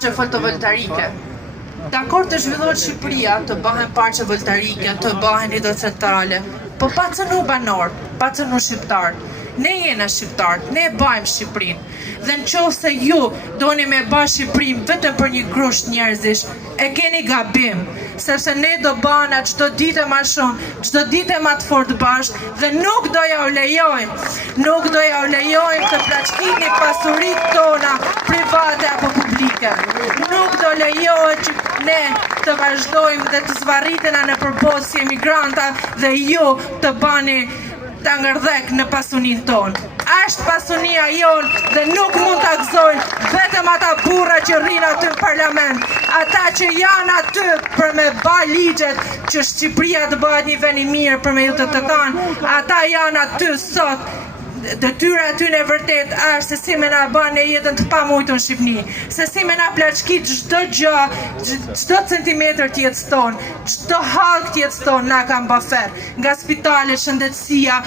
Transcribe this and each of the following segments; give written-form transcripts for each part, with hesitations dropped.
Parqe fotovoltaike. Dakor të zhvillohet Shqipëria, të bëhen parqe voltaike, të bëhen hidrocentrale, po pa cënu banor, pa cënu shqiptar. Ne jena shqiptar, ne e bajmë Shqipërinë. Dhe në qovë se ju doni me ba Shqipërinë vetëm për një grusht njerëzish, e keni gabim, sepse ne do bana çdo ditë ma shumë, çdo ditë ma të fort bashkë, dhe nuk do ja u lejojmë të plaçkini pasuritë tona private apo publike. Nuk do lejohet që ne të vazhdojmë dhe të zvarritena në përbot si emigranta dhe ju të bani të ngërdhek në pasunin tonë. Ashtë pasunia jonë dhe nuk mund të gëzojnë vetëm ata burra që rrinë aty në parlament, ata që janë aty për me ba ligjet që Shqipëria të bëhet një vend i mirë për me ju të kanë, ata janë aty sot. Detyra aty në vërtet është se si me na bën në jetën të pamujtur në Shqipëni, se si me na plaçkit çdo gjë, çdo centimetër të jetës tonë, çdo hallk të jetës tonë na kanë bafer, nga spitalet, shëndetësia,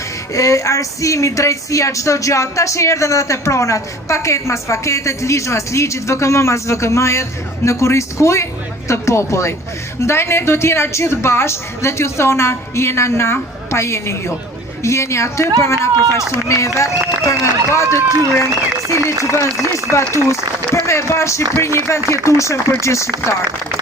arsimi, drejtësia, çdo gjë. Tash erdhen edhe te pronat, paketë mas paketet, ligj mas ligjit, VKM mas VKM-jet, në kurriz të kuj? Të popullit. Ndaj ne do t'jena gjithë bashkë dhe t'ju thona jena na, pa jeni ju. Jeni aty për me na përfaqësu neve, për me ba detyrën si ligjvënës, ligjbatus, për me ba Shqipëri një vend jetueshëm për gjithë shqiptarët.